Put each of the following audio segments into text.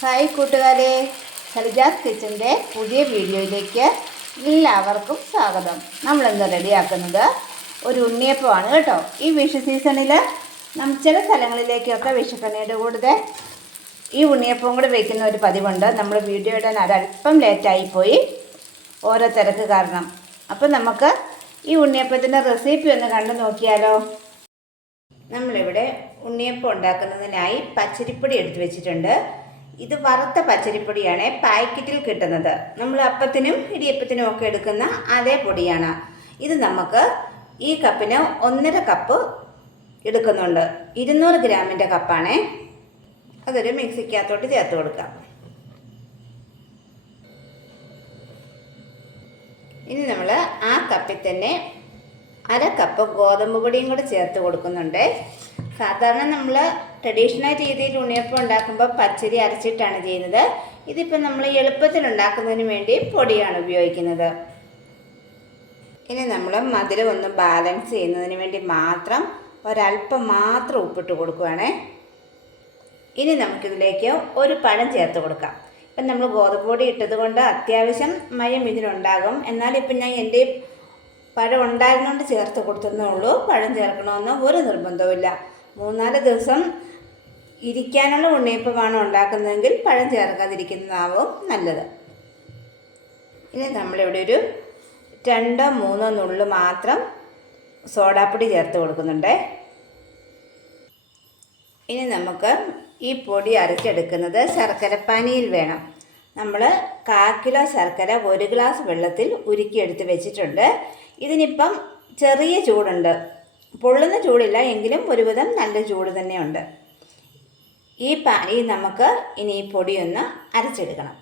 Hi കൂട്ടുകാരെ സലിജാസ് കിച്ചന്റെ പുതിയ വീഡിയോയിലേക്ക് എല്ലാവർക്കും സ്വാഗതം. നമ്മളിന്ന് റെഡിയാക്കുന്നത്? ഒരു ഉണ്ണിയപ്പമാണ് കേട്ടോ. ഈ വിഷു സീസണിൽ നമ്മൾ ചില സ്ഥലങ്ങളിലേക്കൊക്കെ വിഷുക്കണിയുടെ കൂടുതൽ ഈ ഉണ്ണിയപ്പവും കൂടെ വയ്ക്കുന്ന ഒരു പതിവുണ്ട്. നമ്മൾ വീഡിയോ ഇടാൻ അതല്പം ലേറ്റായിപ്പോയി ഓരോ തിരക്ക് കാരണം. അപ്പം നമുക്ക് ഈ ഉണ്ണിയപ്പത്തിന്റെ റെസിപ്പി ഒന്ന് കണ്ടു നോക്കിയാലോ. നമ്മളിവിടെ ഉണ്ണിയപ്പം ഉണ്ടാക്കുന്നതിനായി പച്ചരിപ്പൊടി എടുത്തു വെച്ചിട്ടുണ്ട്. ഇത് വറുത്ത പച്ചരിപ്പൊടിയാണ് പാക്കറ്റിൽ കിട്ടുന്നത്. നമ്മൾ അപ്പത്തിനും ഇടിയപ്പത്തിനും ഒക്കെ എടുക്കുന്ന അതേ പൊടിയാണ്. ഇത് നമുക്ക് ഈ കപ്പിന് ഒന്നര കപ്പ് എടുക്കുന്നുണ്ട്. ഇരുന്നൂറ് ഗ്രാമിന്റെ കപ്പാണേ. അതൊരു മിക്സിക്കകത്തോട്ട് ചേർത്ത് കൊടുക്കാം. ഇനി നമ്മൾ ആ കപ്പിൽ തന്നെ അര കപ്പ് ഗോതമ്പ് പൊടിയും കൂടെ ചേർത്ത് കൊടുക്കുന്നുണ്ട്. സാധാരണ നമ്മൾ ട്രഡീഷണൽ രീതിയിൽ ഉണ്ണിയപ്പം ഉണ്ടാക്കുമ്പോൾ പച്ചരി അരച്ചിട്ടാണ് ചെയ്യുന്നത്. ഇതിപ്പോൾ നമ്മൾ എളുപ്പത്തിൽ ഉണ്ടാക്കുന്നതിന് വേണ്ടി പൊടിയാണ് ഉപയോഗിക്കുന്നത്. ഇനി നമ്മൾ മധുരം ഒന്ന് ബാലൻസ് ചെയ്യുന്നതിന് വേണ്ടി മാത്രം ഒരല്പം മാത്രം ഉപ്പിട്ട് കൊടുക്കുവാണേ. ഇനി നമുക്കിതിലേക്ക് ഒരു പഴം ചേർത്ത് കൊടുക്കാം. ഇപ്പം നമ്മൾ ഗോതമ്പ് പൊടി ഇട്ടത് കൊണ്ട് അത്യാവശ്യം മയം ഇതിനുണ്ടാകും എന്നാലിപ്പം ഞാൻ എന്റെ പഴം ഉണ്ടായിരുന്നുകൊണ്ട് ചേർത്ത് കൊടുത്തതേ ഉള്ളൂ. പഴം ചേർക്കണമെന്ന് ഒരു നിർബന്ധവുമില്ല. മൂന്നാൽ ദിവസം ഇരിക്കാനുള്ള ഉണ്ണിയപ്പമാണ് ഉണ്ടാക്കുന്നതെങ്കിൽ പഴം ചേർക്കാതിരിക്കുന്നതാവും നല്ലത്. ഇനി നമ്മളിവിടെ ഒരു രണ്ടോ മൂന്നോ നുള്ളു മാത്രം സോഡാപ്പൊടി ചേർത്ത് കൊടുക്കുന്നുണ്ട്. ഇനി നമുക്ക് ഈ പൊടി അരച്ചെടുക്കുന്നത് ശർക്കരപ്പാനിയിൽ വേണം. നമ്മൾ കാ കിലോ ശർക്കര ഒരു ഗ്ലാസ് വെള്ളത്തിൽ ഉരുക്കിയെടുത്ത് വെച്ചിട്ടുണ്ട്. ഇതിനിപ്പം ചെറിയ ചൂടുണ്ട്. പൊള്ളുന്ന ചൂടില്ല എങ്കിലും ഒരുവിധം നല്ല ചൂട് തന്നെയുണ്ട്. ഈ പാനിൽ നമുക്ക് ഇനി ഈ പൊടിയൊന്ന് അരച്ചെടുക്കണം.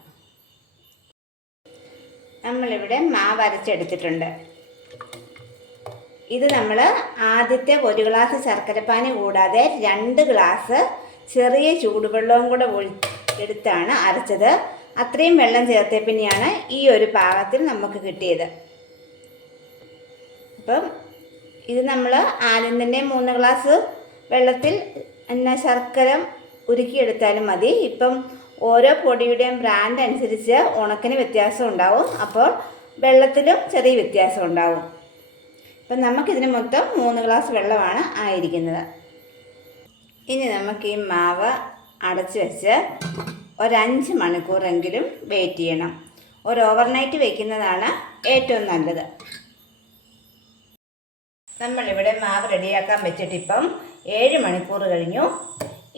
നമ്മളിവിടെ മാവ് അരച്ചെടുത്തിട്ടുണ്ട്. ഇത് നമ്മൾ ആദ്യത്തെ ഒരു ഗ്ലാസ് ശർക്കരപ്പാനി കൂടാതെ രണ്ട് ഗ്ലാസ് ചെറിയ ചൂടുവെള്ളവും കൂടെ എടുത്താണ് അരച്ചത്. അത്രയും വെള്ളം ചേർത്തേ പിന്നെയാണ് ഈ ഒരു പാകത്തിൽ നമുക്ക് കിട്ടിയത്. അപ്പം ഇത് നമ്മൾ ആദ്യം തന്നെ മൂന്ന് ഗ്ലാസ് വെള്ളത്തിൽ എന്നാ ശർക്കര ഉരുക്കിയെടുത്താലും മതി. ഇപ്പം ഓരോ പൊടിയുടെയും ബ്രാൻഡ് അനുസരിച്ച് ഉണക്കിന് വ്യത്യാസം ഉണ്ടാവും. അപ്പോൾ വെള്ളത്തിലും ചെറിയ വ്യത്യാസം ഉണ്ടാവും. ഇപ്പം നമുക്കിതിന് മൊത്തം മൂന്ന് ഗ്ലാസ് വെള്ളമാണ് ആയിരിക്കുന്നത്. ഇനി നമുക്ക് ഈ മാവ് അടച്ച് വെച്ച് ഒരഞ്ച് മണിക്കൂറെങ്കിലും വെയിറ്റ് ചെയ്യണം. ഒരു ഓവർനൈറ്റ് വയ്ക്കുന്നതാണ് ഏറ്റവും നല്ലത്. നമ്മളിവിടെ മാവ് റെഡിയാക്കാൻ വെച്ചിട്ടിപ്പം ഏഴ് മണിക്കൂർ കഴിഞ്ഞു.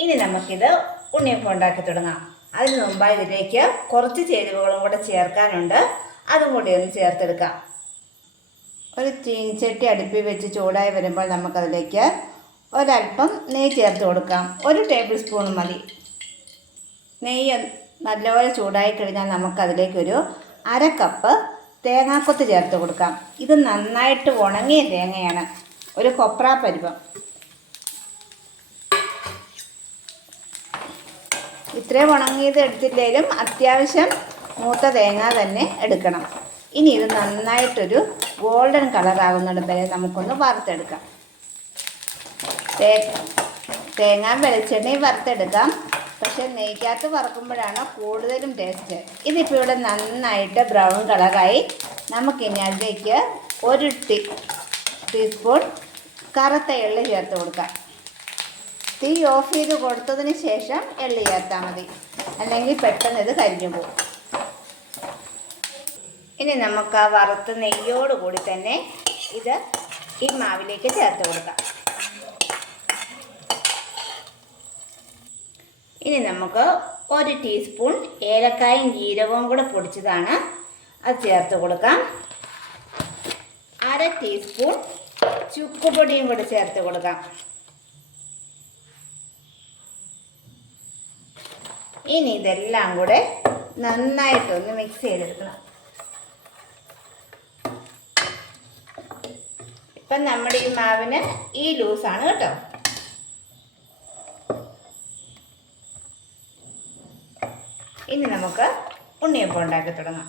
ഇനി നമുക്കിത് ഉണ്ണിയപ്പം ഉണ്ടാക്കി തുടങ്ങാം. അതിന് മുമ്പായി ഇതിലേക്ക് കുറച്ച് ചേരുവകളും കൂടെ ചേർക്കാനുണ്ട്. അതും കൂടി ഒന്ന് ചേർത്തെടുക്കാം. ഒരു ചീനിച്ചട്ടി അടുപ്പിൽ വെച്ച് ചൂടായി വരുമ്പോൾ നമുക്കതിലേക്ക് ഒരല്പം നെയ്യ് ചേർത്ത് കൊടുക്കാം. ഒരു ടേബിൾ സ്പൂൺ മതി. നെയ്യ് നല്ലപോലെ ചൂടായി കഴിഞ്ഞാൽ നമുക്കതിലേക്കൊരു അര കപ്പ് തേങ്ങാക്കൊത്ത് ചേർത്ത് കൊടുക്കാം. ഇത് നന്നായിട്ട് ഉണങ്ങിയ തേങ്ങയാണ്. ഒരു കൊപ്ര പരിവം. ഇത്രയും ഉണങ്ങിയത് എടുത്തില്ലെങ്കിലും അത്യാവശ്യം മൂത്ത തേങ്ങ തന്നെ എടുക്കണം. ഇനി ഇത് നന്നായിട്ടൊരു ഗോൾഡൻ കളറാകുന്നിടം വരെ നമുക്കൊന്ന് വറുത്തെടുക്കാം. തേ തേങ്ങ വെളിച്ചെണ്ണയും വറുത്തെടുക്കാം. പക്ഷെ നെയ്ക്കകത്ത് വറുക്കുമ്പോഴാണ് കൂടുതലും ടേസ്റ്റ് ഇതിപ്പോൾ ഇവിടെ നന്നായിട്ട് ബ്രൗൺ കളറായി നമുക്കിനി അതിലേക്ക് ഒരു ടീ ടീസ്പൂൺ കറുത്ത എള്ളി ചേർത്ത് കൊടുക്കാം. തീ ഓഫ് ചെയ്ത് കൊടുത്തതിന് ശേഷം എള്ളി ചേർത്താൽ മതി. അല്ലെങ്കിൽ പെട്ടെന്ന് ഇത് കരിഞ്ഞു പോകും. ഇനി നമുക്ക് ആ വറുത്ത നെയ്യോട് കൂടി തന്നെ ഇത് ഈ മാവിലേക്ക് ചേർത്ത് കൊടുക്കാം. ഇനി നമുക്ക് ഒരു ടീസ്പൂൺ ഏലക്കായും ജീരകവും കൂടെ പൊടിച്ചതാണ് അത് ചേർത്ത് കൊടുക്കാം. അര ടീസ്പൂൺ ചുക്കുപൊടിയും കൂടെ ചേർത്ത് കൊടുക്കാം. ഇനി ഇതെല്ലാം കൂടെ നന്നായിട്ടൊന്ന് മിക്സ് ചെയ്തെടുക്കണം. ഇപ്പം നമ്മുടെ ഈ മാവിന് ഈ ലൂസാണ് കേട്ടോ. ഇനി നമുക്ക് ഉണ്ണിയപ്പം ഉണ്ടാക്കി തുടങ്ങാം.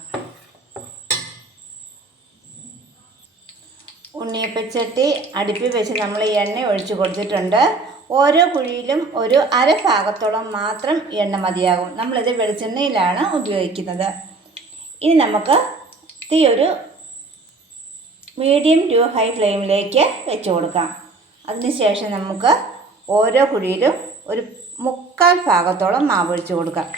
ഉണ്ണിയപ്പച്ചട്ടി അടുപ്പിൽ വെച്ച് നമ്മൾ ഈ എണ്ണ ഒഴിച്ച് കൊടുത്തിട്ടുണ്ട്. ഓരോ കുഴിയിലും ഒരു അര ഭാഗത്തോളം മാത്രം എണ്ണ മതിയാകും. നമ്മളിത് വെളിച്ചെണ്ണയിലാണ് ഉപയോഗിക്കുന്നത്. ഇനി നമുക്ക് തീ ഒരു മീഡിയം ടു ഹൈ ഫ്ലെയിമിലേക്ക് വെച്ച് കൊടുക്കാം. അതിനുശേഷം നമുക്ക് ഓരോ കുഴിയിലും ഒരു മുക്കാൽ ഭാഗത്തോളം മാവ് ഒഴിച്ച് കൊടുക്കാം.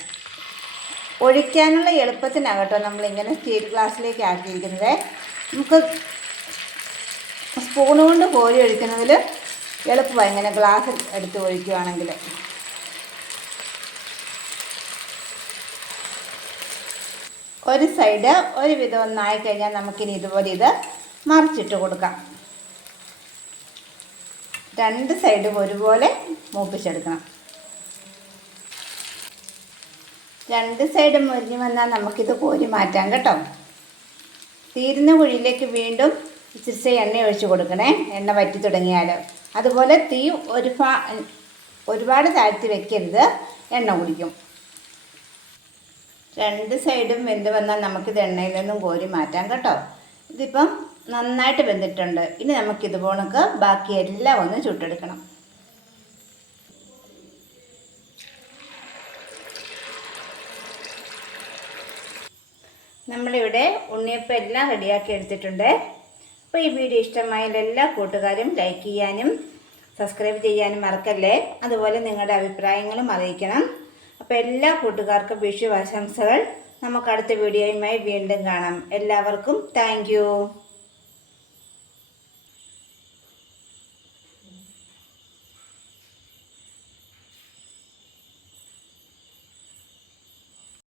ഒഴിക്കാനുള്ള എളുപ്പത്തിനാകട്ടോ നമ്മളിങ്ങനെ സ്റ്റീൽ ഗ്ലാസ്സിലേക്ക് ആക്കിയിരിക്കുന്നത്. നമുക്ക് സ്പൂൺ കൊണ്ട് കോരി ഒഴിക്കുന്നതിൽ എളുപ്പമായി. ഇങ്ങനെ ഗ്ലാസ് എടുത്ത് ഒഴിക്കുകയാണെങ്കിൽ ഒരു സൈഡ് ഒരു വിധം ഒന്നായി കഴിഞ്ഞാൽ നമുക്കിനി ഇതുപോലെ ഇത് മറിച്ചിട്ട് കൊടുക്കാം. രണ്ട് സൈഡും ഒരുപോലെ മൂപ്പിച്ചെടുക്കണം. രണ്ട് സൈഡും മുരിഞ്ഞ് വന്നാൽ നമുക്കിത് കോരി മാറ്റാം കേട്ടോ. തീരുന്ന കുഴിയിലേക്ക് വീണ്ടും ഇച്ചിരി എണ്ണ ഒഴിച്ച് കൊടുക്കണേ. എണ്ണ വറ്റി തുടങ്ങിയാൽ. അതുപോലെ തീ ഒരു ഒരുപാട് താഴ്ത്തി വെക്കരുത്. എണ്ണ കുടിക്കും. രണ്ട് സൈഡും വെന്ത് വന്നാൽ നമുക്കിത് എണ്ണയിൽ നിന്നും കോരി മാറ്റാം കേട്ടോ. ഇതിപ്പം നന്നായിട്ട് വെന്തിട്ടുണ്ട്. ഇനി നമുക്കിത് പോണക്ക് ബാക്കി എല്ലാം ഒന്ന് ചുട്ടെടുക്കണം. നമ്മളിവിടെ ഉണ്ണിയപ്പം എല്ലാം റെഡിയാക്കി എടുത്തിട്ടുണ്ട്. അപ്പോൾ ഈ വീഡിയോ ഇഷ്ടമായാൽ എല്ലാ കൂട്ടുകാരും ലൈക്ക് ചെയ്യാനും സബ്സ്ക്രൈബ് ചെയ്യാനും മറക്കല്ലേ? അതുപോലെ നിങ്ങളുടെ അഭിപ്രായങ്ങളും അറിയിക്കണം. അപ്പോൾ എല്ലാ കൂട്ടുകാർക്കും വിഷു ആശംസകൾ. നമുക്ക് അടുത്ത വീഡിയോയുമായി വീണ്ടും കാണാം. എല്ലാവർക്കും താങ്ക്